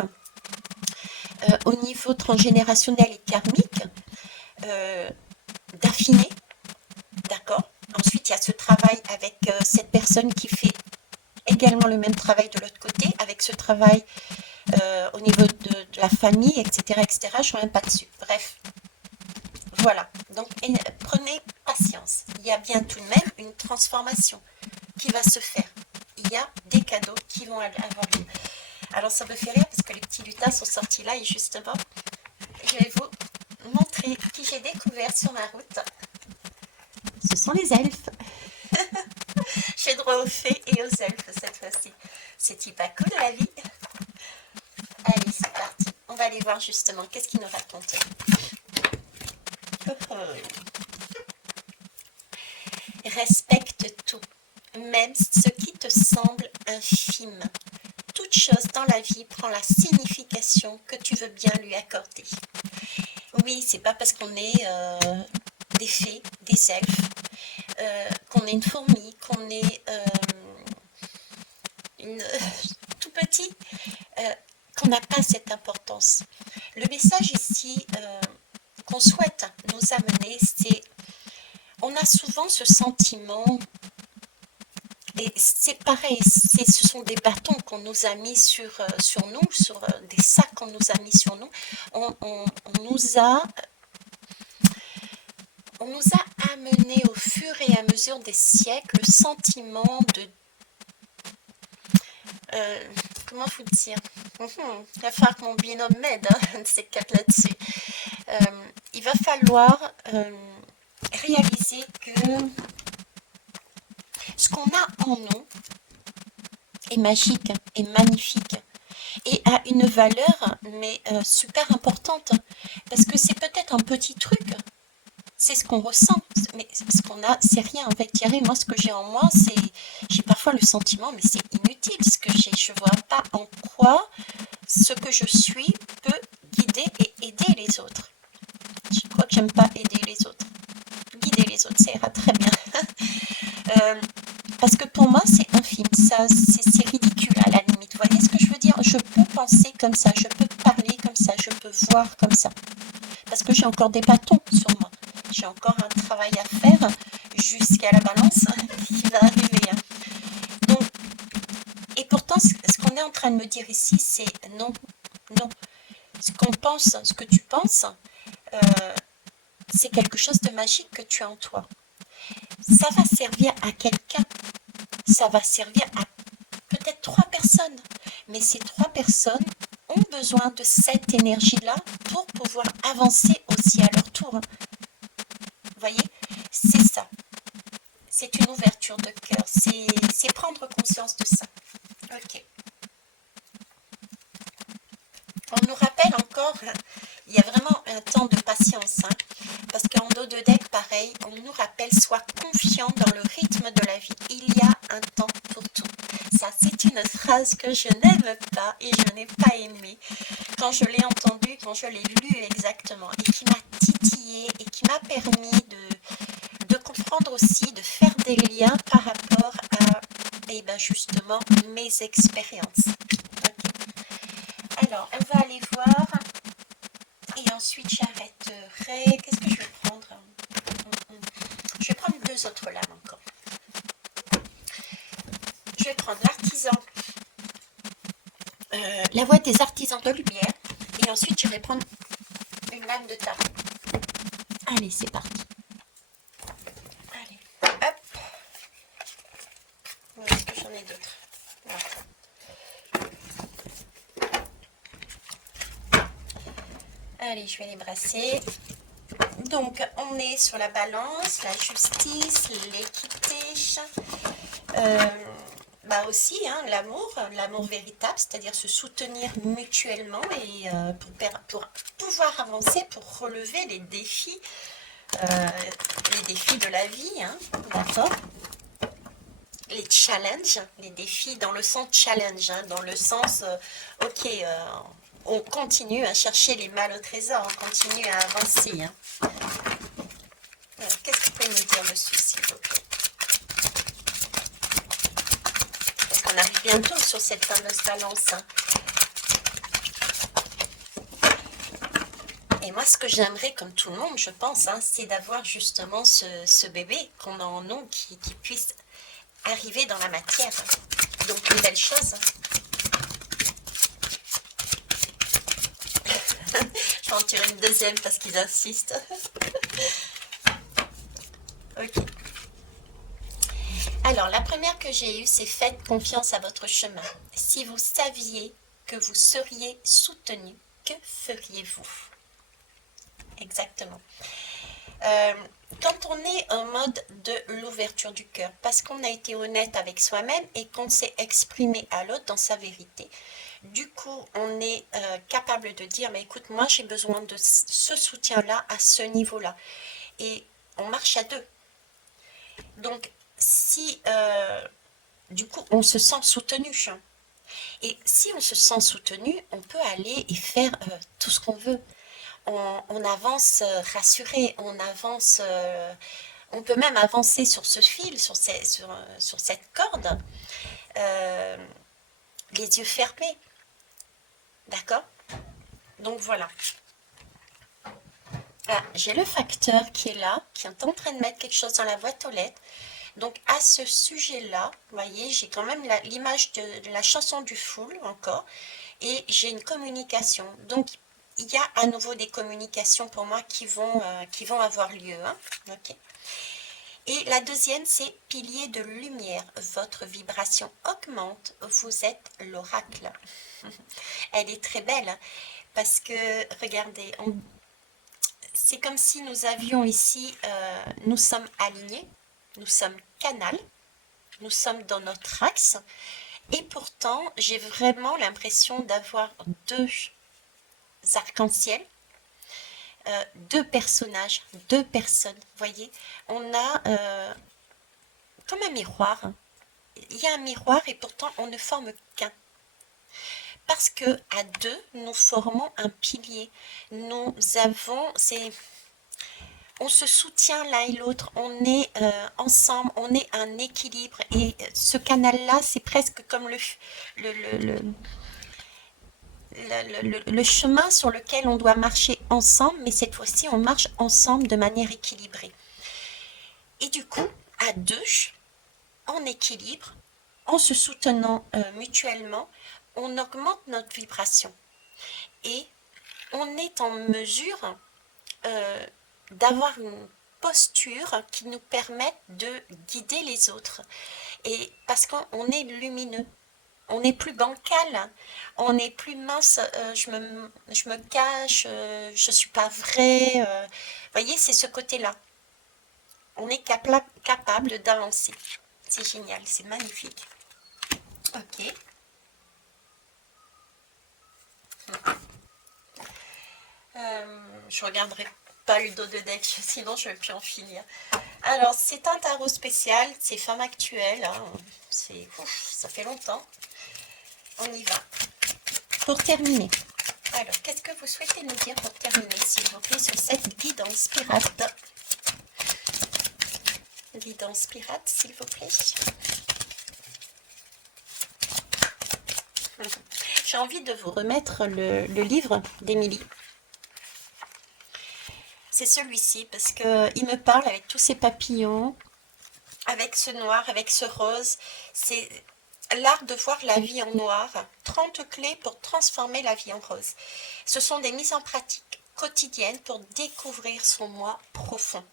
au niveau transgénérationnel et karmique d'affiner, d'accord. Ensuite il y a ce travail avec cette personne qui fait également le même travail de l'autre côté, avec ce travail au niveau de la famille, etc., etc. Je ne reviens pas dessus. Bref, voilà. Donc prenez patience. Il y a bien tout de même une transformation qui va se faire. Il y a des cadeaux qui vont avoir lieu. Alors ça me fait rire parce que les petits lutins sont sortis là et justement, je vais vous montrer qui j'ai découvert sur ma route. Ce sont les elfes. J'ai droit aux fées et aux elfes cette fois-ci. C'est-il pas cool la vie? Allez, c'est parti. On va aller voir justement qu'est-ce qu'ils nous racontent. Respecte tout, même ce qui te semble infime. Toute chose dans la vie prend la signification que tu veux bien lui accorder. Oui, c'est pas parce qu'on est des fées, des elfes, qu'on est une fourmi, qu'on est tout petit, qu'on n'a pas cette importance. Le message ici qu'on souhaite nous amener, c'est on a souvent ce sentiment, et c'est pareil, ce sont des bâtons qu'on nous a mis sur nous, sur des sacs qu'on nous a mis sur nous. On nous a amené au fur et à mesure des siècles le sentiment de comment vous dire? Il va falloir que mon binôme m'aide, hein, de ces quatre là-dessus. Il va falloir réaliser que ce qu'on a en nous est magique, est magnifique et a une valeur mais super importante parce que c'est peut-être un petit truc, c'est ce qu'on ressent, mais ce qu'on a, c'est rien. En fait, Thierry, moi, ce que j'ai en moi, c'est, j'ai parfois le sentiment, mais c'est inutile ce que j'ai. Je vois pas en quoi ce que je suis peut guider et aider les autres. Je crois que j'aime pas aider les autres. Guider les autres, ça ira très bien. Parce que pour moi, c'est infime. Ça, c'est ridicule à la limite. Vous voyez ce que je veux dire? Je peux penser comme ça, je peux parler comme ça, je peux voir comme ça. Parce que j'ai encore des bâtons sur moi. J'ai encore un travail à faire jusqu'à la balance qui va arriver. Donc, et pourtant, ce qu'on est en train de me dire ici, c'est non, non. Ce qu'on pense, ce que tu penses, c'est quelque chose de magique que tu as en toi. Ça va servir à quelqu'un. Ça va servir à peut-être 3 personnes. Mais ces 3 personnes ont besoin de cette énergie-là pour pouvoir avancer aussi à leur tour. Vous voyez, c'est ça. C'est une ouverture de cœur. C'est prendre conscience de ça. Ok. On nous rappelle encore, il y a vraiment un temps de patience. Parce qu'en dos de deck, pareil, on nous rappelle, sois confiant dans le rythme de la vie. Il y a un temps pour tout. Ça, c'est une phrase que je n'aime pas et je n'ai pas aimée. Quand je l'ai entendue, quand je l'ai lue exactement, et qui m'a titillée et qui m'a permis de comprendre aussi, de faire des liens par rapport à, justement, mes expériences. Okay. Alors, on va aller voir. Et ensuite, j'arrêterai. Qu'est-ce que je vais prendre? Je vais prendre 2 autres lames encore. Je vais prendre l'artisan, la voix des artisans de lumière. Et ensuite, je vais prendre une lame de tarot. Allez, c'est parti. Allez, hop. Où est-ce que j'en ai d'autres? Allez, je vais les brasser. Donc, on est sur la balance, la justice, l'équité, aussi l'amour véritable, c'est-à-dire se soutenir mutuellement et pour pouvoir avancer, pour relever les défis de la vie, d'accord? Les challenges, les défis dans le sens challenge, dans le sens, on continue à chercher les mâles au trésor, on continue à avancer. Qu'est-ce que vous pouvez me dire dessus, s'il vous plaît? Parce qu'on arrive bientôt sur cette fameuse balance. Et moi, ce que j'aimerais, comme tout le monde, je pense, c'est d'avoir justement ce bébé qu'on a en nous qui puisse arriver dans la matière. Donc, une belle chose. Je vais en tirer une deuxième parce qu'ils insistent. Ok. Alors, la première que j'ai eue, c'est faites confiance à votre chemin. Si vous saviez que vous seriez soutenu, que feriez-vous? Exactement. Quand on est en mode de l'ouverture du cœur, parce qu'on a été honnête avec soi-même et qu'on s'est exprimé à l'autre dans sa vérité, du coup, on est capable de dire, mais écoute, moi j'ai besoin de ce soutien-là à ce niveau-là. Et on marche à 2. Donc, si du coup on se sent soutenu, et si on se sent soutenu, on peut aller et faire tout ce qu'on veut. On avance rassuré, on avance, on peut même avancer sur ce fil, sur cette corde, les yeux fermés. D'accord? Donc voilà. Ah, j'ai le facteur qui est là, qui est en train de mettre quelque chose dans la boîte aux lettres. Donc à ce sujet-là, vous voyez, j'ai quand même l'image de la chanson du Fool encore, et j'ai une communication. Donc il y a à nouveau des communications pour moi qui vont avoir lieu. Okay. Et la deuxième, c'est pilier de lumière. Votre vibration augmente, vous êtes l'oracle. Elle est très belle hein, parce que, regardez, c'est comme si nous avions ici, nous sommes alignés, nous sommes canal, nous sommes dans notre axe. Et pourtant, j'ai vraiment l'impression d'avoir deux arcs-en-ciel, deux personnages, deux personnes. Voyez, on a comme un miroir. Il y a un miroir et pourtant on ne forme qu'un. Parce que à deux, nous formons un pilier. Nous avons, on se soutient l'un et l'autre, on est ensemble, on est un équilibre. Et ce canal-là, c'est presque comme le, le, le chemin sur lequel on doit marcher ensemble, mais cette fois-ci, on marche ensemble de manière équilibrée. Et du coup, à deux, en équilibre, en se soutenant mutuellement, on augmente notre vibration. Et on est en mesure d'avoir une posture qui nous permette de guider les autres. Et parce qu'on est lumineux, on n'est plus bancal, on n'est plus mince, je me cache, je ne suis pas vrai. Voyez, c'est ce côté-là. On est capable d'avancer. C'est génial, c'est magnifique. Ok. Je regarderai pas le dos de deck, sinon je ne vais plus en finir. Alors, c'est un tarot spécial, c'est femme actuelle, hein. Ça fait longtemps. On y va. Pour terminer. Alors, qu'est-ce que vous souhaitez nous dire pour terminer, s'il vous plaît, sur cette guidance pirate? Guidance pirate, s'il vous plaît. J'ai envie de vous remettre le livre d'Émilie. C'est celui-ci, parce qu'il me parle avec tous ces papillons, avec ce noir, avec ce rose. C'est l'art de voir la vie en noir. 30 clés pour transformer la vie en rose. Ce sont des mises en pratique quotidiennes pour découvrir son moi profond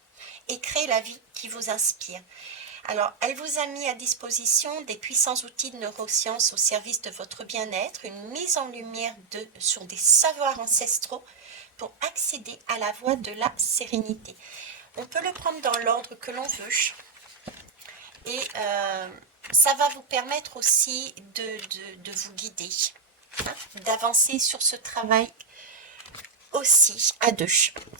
et créer la vie qui vous inspire. Alors, elle vous a mis à disposition des puissants outils de neurosciences au service de votre bien-être, une mise en lumière sur des savoirs ancestraux pour accéder à la voie de la sérénité. On peut le prendre dans l'ordre que l'on veut et ça va vous permettre aussi de vous guider, hein, d'avancer sur ce travail aussi à deux.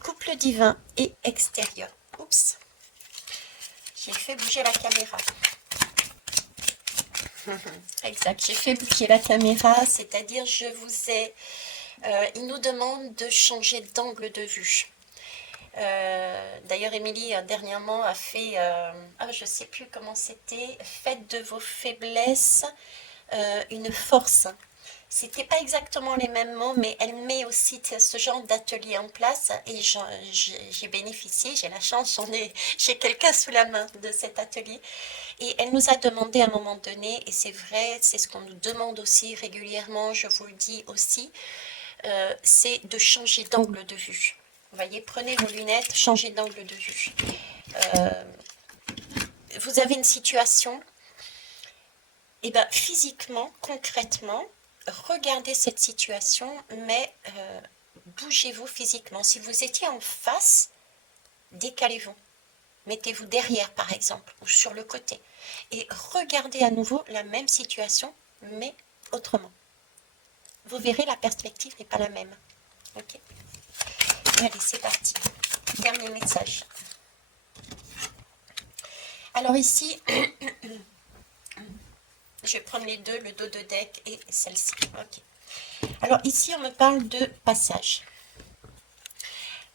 Couple divin et extérieur. Oups, j'ai fait bouger la caméra. Exact, j'ai fait bouger la caméra, c'est-à-dire je vous ai... il nous demande de changer d'angle de vue. D'ailleurs, Émilie, dernièrement, a fait... je ne sais plus comment c'était. Faites de vos faiblesses une force. C'était pas exactement les mêmes mots, mais elle met aussi ce genre d'atelier en place et j'ai bénéficié, j'ai la chance, j'ai quelqu'un sous la main de cet atelier. Et elle nous a demandé à un moment donné, et c'est vrai, c'est ce qu'on nous demande aussi régulièrement, je vous le dis aussi, c'est de changer d'angle de vue. Vous voyez, prenez vos lunettes, changez d'angle de vue. Vous avez une situation, et bien physiquement, concrètement, regardez cette situation, mais bougez-vous physiquement. Si vous étiez en face, décalez-vous. Mettez-vous derrière, par exemple, ou sur le côté. Et regardez à nouveau la même situation, mais autrement. Vous verrez, la perspective n'est pas la même. Ok. Allez, c'est parti. Dernier message. Alors ici, je vais prendre les deux, le dos de deck et celle-ci. Ok. Alors ici, on me parle de passage.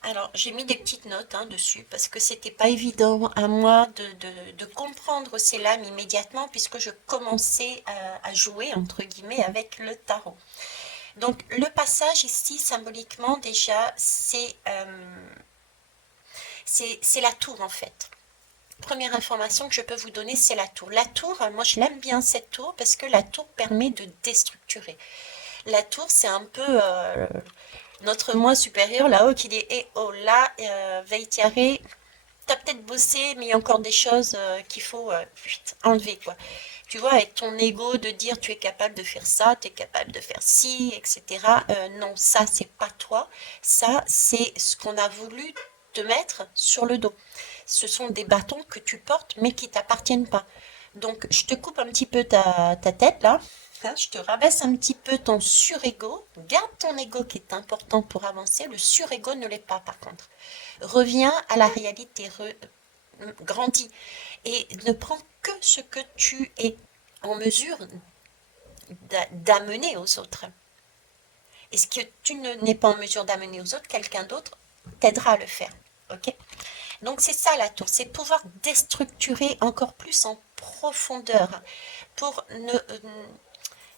Alors, j'ai mis des petites notes dessus parce que c'était pas évident à moi de comprendre ces lames immédiatement puisque je commençais à jouer, entre guillemets, avec le tarot. Donc, le passage ici, symboliquement, déjà, c'est la tour, en fait. Première information que je peux vous donner, c'est la tour. La tour, moi, je l'aime bien, cette tour, parce que la tour permet de déstructurer. La tour, c'est un peu notre moi supérieur là-haut qui dit « Eh oh là, Veitiare, t'as peut-être bossé, mais il y a encore des choses qu'il faut enlever, quoi. Tu vois, avec ton ego de dire tu es capable de faire ça, tu es capable de faire ci, etc. Non, ça, c'est pas toi. Ça, c'est ce qu'on a voulu te mettre sur le dos. Ce sont des bâtons que tu portes, mais qui t'appartiennent pas. Donc, je te coupe un petit peu ta tête, là. Hein, je te rabaisse un petit peu ton surego. Garde ton ego qui est important pour avancer. Le surego ne l'est pas, par contre. Reviens à la réalité. Grandis. Et ne prends que ce que tu es en mesure d'amener aux autres. Et ce que tu n'es pas en mesure d'amener aux autres, quelqu'un d'autre t'aidera à le faire. Ok? Donc c'est ça la tour, c'est pouvoir déstructurer encore plus en profondeur pour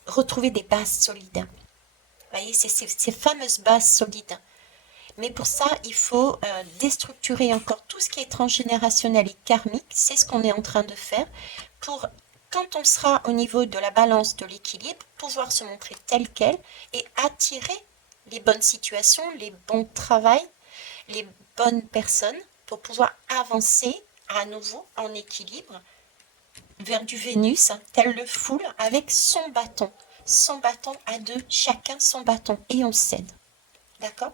retrouver des bases solides. Vous voyez, c'est ces fameuses bases solides. Mais pour ça, il faut déstructurer encore tout ce qui est transgénérationnel et karmique. C'est ce qu'on est en train de faire pour, quand on sera au niveau de la balance de l'équilibre, pouvoir se montrer tel quel et attirer les bonnes situations, les bons travails, les bonnes personnes pour pouvoir avancer à nouveau en équilibre vers du Vénus, tel le foule, avec son bâton. Son bâton à deux, chacun son bâton, et on cède. D'accord?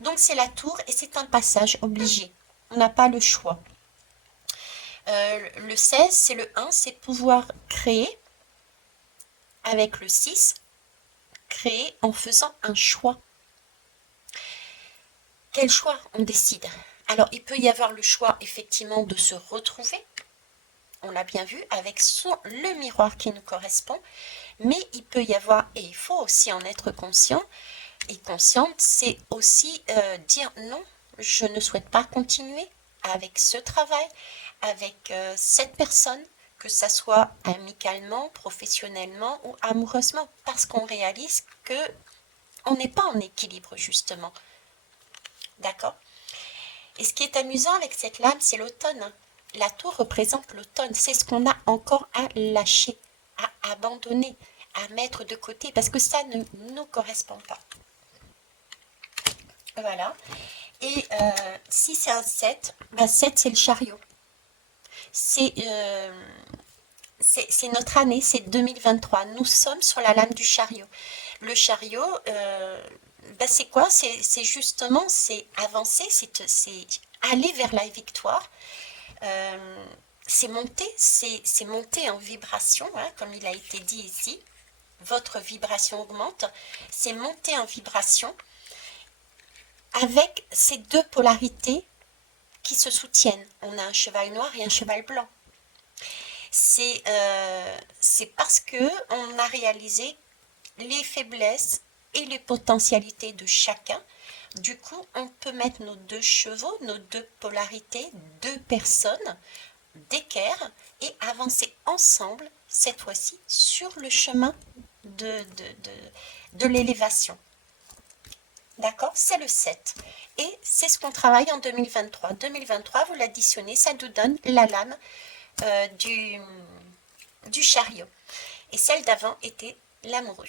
Donc c'est la tour et c'est un passage obligé. On n'a pas le choix. Le 16, c'est le 1, c'est pouvoir créer avec le 6, créer en faisant un choix. Quel choix on décide? Alors il peut y avoir le choix effectivement de se retrouver, on l'a bien vu, avec le miroir qui nous correspond, mais il peut y avoir, et il faut aussi en être conscient et consciente, c'est aussi dire non, je ne souhaite pas continuer avec ce travail, avec cette personne, que ça soit amicalement, professionnellement ou amoureusement, parce qu'on réalise que on n'est pas en équilibre justement. D'accord? Et ce qui est amusant avec cette lame, c'est l'automne. La tour représente l'automne. C'est ce qu'on a encore à lâcher, à abandonner, à mettre de côté, parce que ça ne nous correspond pas. Voilà. Et si c'est un 7, ben 7 c'est le chariot. C'est notre année, c'est 2023. Nous sommes sur la lame du chariot. Le chariot, ben c'est quoi? C'est justement, c'est avancer, c'est aller vers la victoire. C'est monter en vibration, hein, comme il a été dit ici. Votre vibration augmente. C'est monter en vibration avec ces deux polarités qui se soutiennent. On a un cheval noir et un cheval blanc. C'est parce que on a réalisé les faiblesses et les potentialités de chacun. Du coup, on peut mettre nos deux chevaux, nos deux polarités, deux personnes d'équerre et avancer ensemble, cette fois-ci, sur le chemin de l'élévation. D'accord? C'est le 7. Et c'est ce qu'on travaille en 2023. 2023, vous l'additionnez, ça nous donne la lame du chariot. Et celle d'avant était l'amoureux.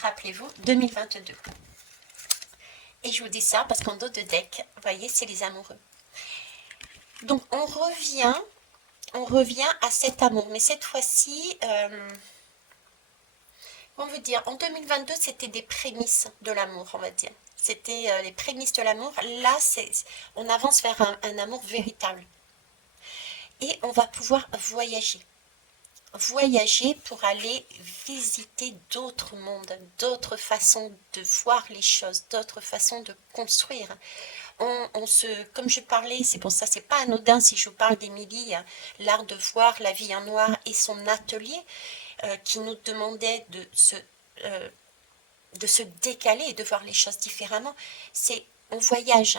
Rappelez-vous, 2022. Et je vous dis ça parce qu'en dos de deck, vous voyez, c'est les amoureux. Donc on revient à cet amour. Mais cette fois-ci, on veut dire, en 2022, c'était des prémices de l'amour, on va dire. C'était les prémices de l'amour. Là, on avance vers un amour véritable. Et on va pouvoir voyager. Voyager pour aller visiter d'autres mondes, d'autres façons de voir les choses, d'autres façons de construire. Comme je parlais, c'est pour ça, c'est pas anodin si je vous parle d'Émilie, hein, l'art de voir la vie en noir et son atelier qui nous demandait de se décaler et de voir les choses différemment. On voyage.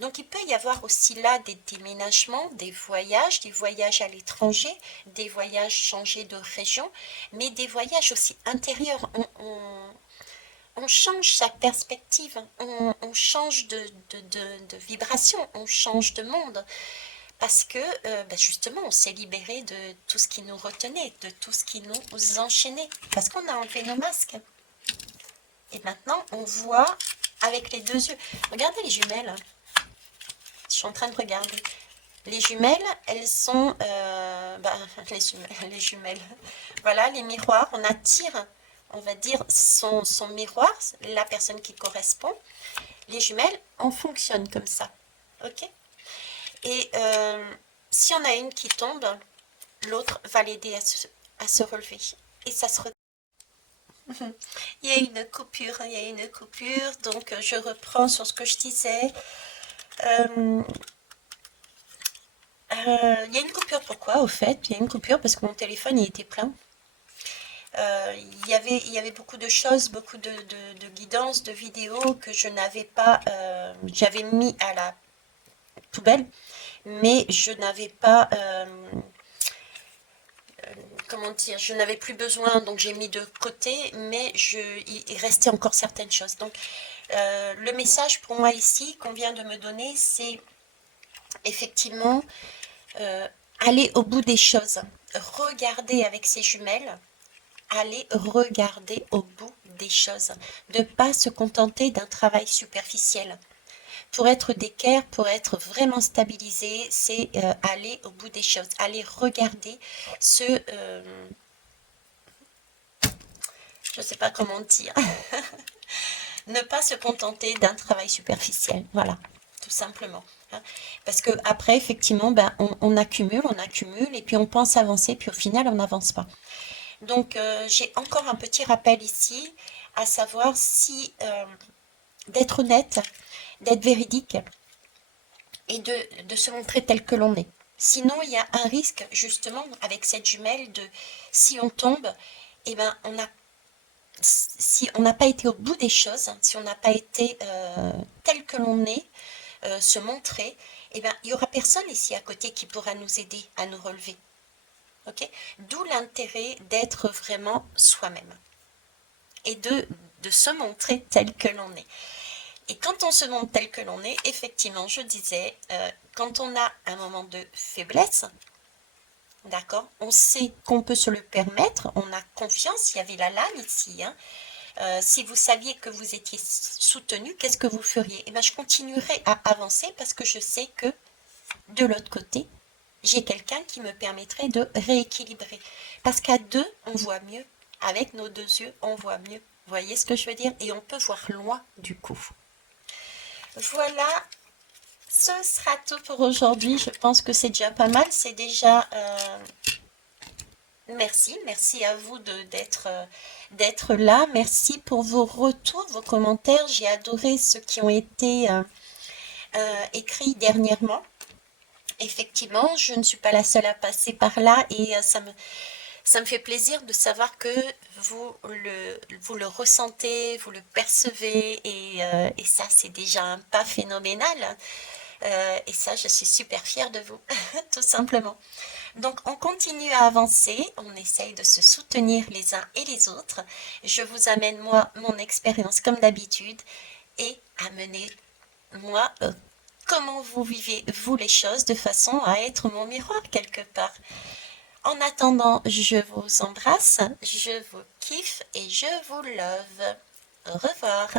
Donc il peut y avoir aussi là des déménagements, des voyages à l'étranger, des voyages changer de région, mais des voyages aussi intérieurs. On change sa perspective, on change de vibration, on change de monde. Parce que justement, on s'est libéré de tout ce qui nous retenait, de tout ce qui nous enchaînait. Parce qu'on a enlevé nos masques. Et maintenant, on voit avec les deux yeux. Regardez les jumelles. Je suis en train de regarder. Les jumelles, elles sont, les jumelles, voilà, les miroirs, on attire, on va dire, son miroir, la personne qui correspond. Les jumelles, on fonctionne comme ça, ok? Et si on a une qui tombe, l'autre va l'aider à se relever. Et ça se il y a une coupure, il y a une coupure, donc je reprends sur ce que je disais. Il y a une coupure, pourquoi au fait? Il y a une coupure parce que mon téléphone il était plein. Il y avait beaucoup de choses, beaucoup de guidances, de vidéos que je n'avais pas, j'avais mis à la poubelle, mais je n'avais pas, comment dire, je n'avais plus besoin, donc j'ai mis de côté, mais il restait encore certaines choses. Donc le message pour moi ici qu'on vient de me donner, c'est effectivement aller au bout des choses, regarder avec ses jumelles, aller regarder au bout des choses, ne pas se contenter d'un travail superficiel. Pour être d'équerre, pour être vraiment stabilisé, c'est aller au bout des choses, aller regarder ce... je ne sais pas comment dire. Ne pas se contenter d'un travail superficiel, voilà, tout simplement. Parce que après, effectivement, ben, on accumule, et puis on pense avancer, puis au final, on n'avance pas. Donc, j'ai encore un petit rappel ici, à savoir si d'être honnête, d'être véridique et de se montrer tel que l'on est. Sinon, il y a un risque, justement, avec cette jumelle de si on tombe, eh ben, si on n'a pas été au bout des choses, si on n'a pas été tel que l'on est, se montrer, eh ben, il n'y aura personne ici à côté qui pourra nous aider à nous relever. Okay? D'où l'intérêt d'être vraiment soi-même et de se montrer tel que l'on est. Et quand on se montre tel que l'on est, effectivement, je disais, quand on a un moment de faiblesse, d'accord, on sait qu'on peut se le permettre, on a confiance, il y avait la lame ici, hein. Si vous saviez que vous étiez soutenu, qu'est-ce que vous feriez? Eh bien, je continuerai à avancer parce que je sais que de l'autre côté, j'ai quelqu'un qui me permettrait de rééquilibrer. Parce qu'à deux, on voit mieux. Avec nos deux yeux, on voit mieux. Vous voyez ce que je veux dire? Et on peut voir loin du coup. Voilà, ce sera tout pour aujourd'hui. Je pense que c'est déjà pas mal. C'est déjà... merci à vous d'être là. Merci pour vos retours, vos commentaires. J'ai adoré ceux qui ont été écrits dernièrement. Effectivement, je ne suis pas la seule à passer par là et ça me fait plaisir de savoir que vous le ressentez, vous le percevez et ça c'est déjà un pas phénoménal. Et ça, je suis super fière de vous, tout simplement. Donc, on continue à avancer, on essaye de se soutenir les uns et les autres. Je vous amène, moi, mon expérience comme d'habitude et amener, moi, comment vous vivez, vous, les choses, de façon à être mon miroir quelque part. En attendant, je vous embrasse, je vous kiffe et je vous love. Au revoir.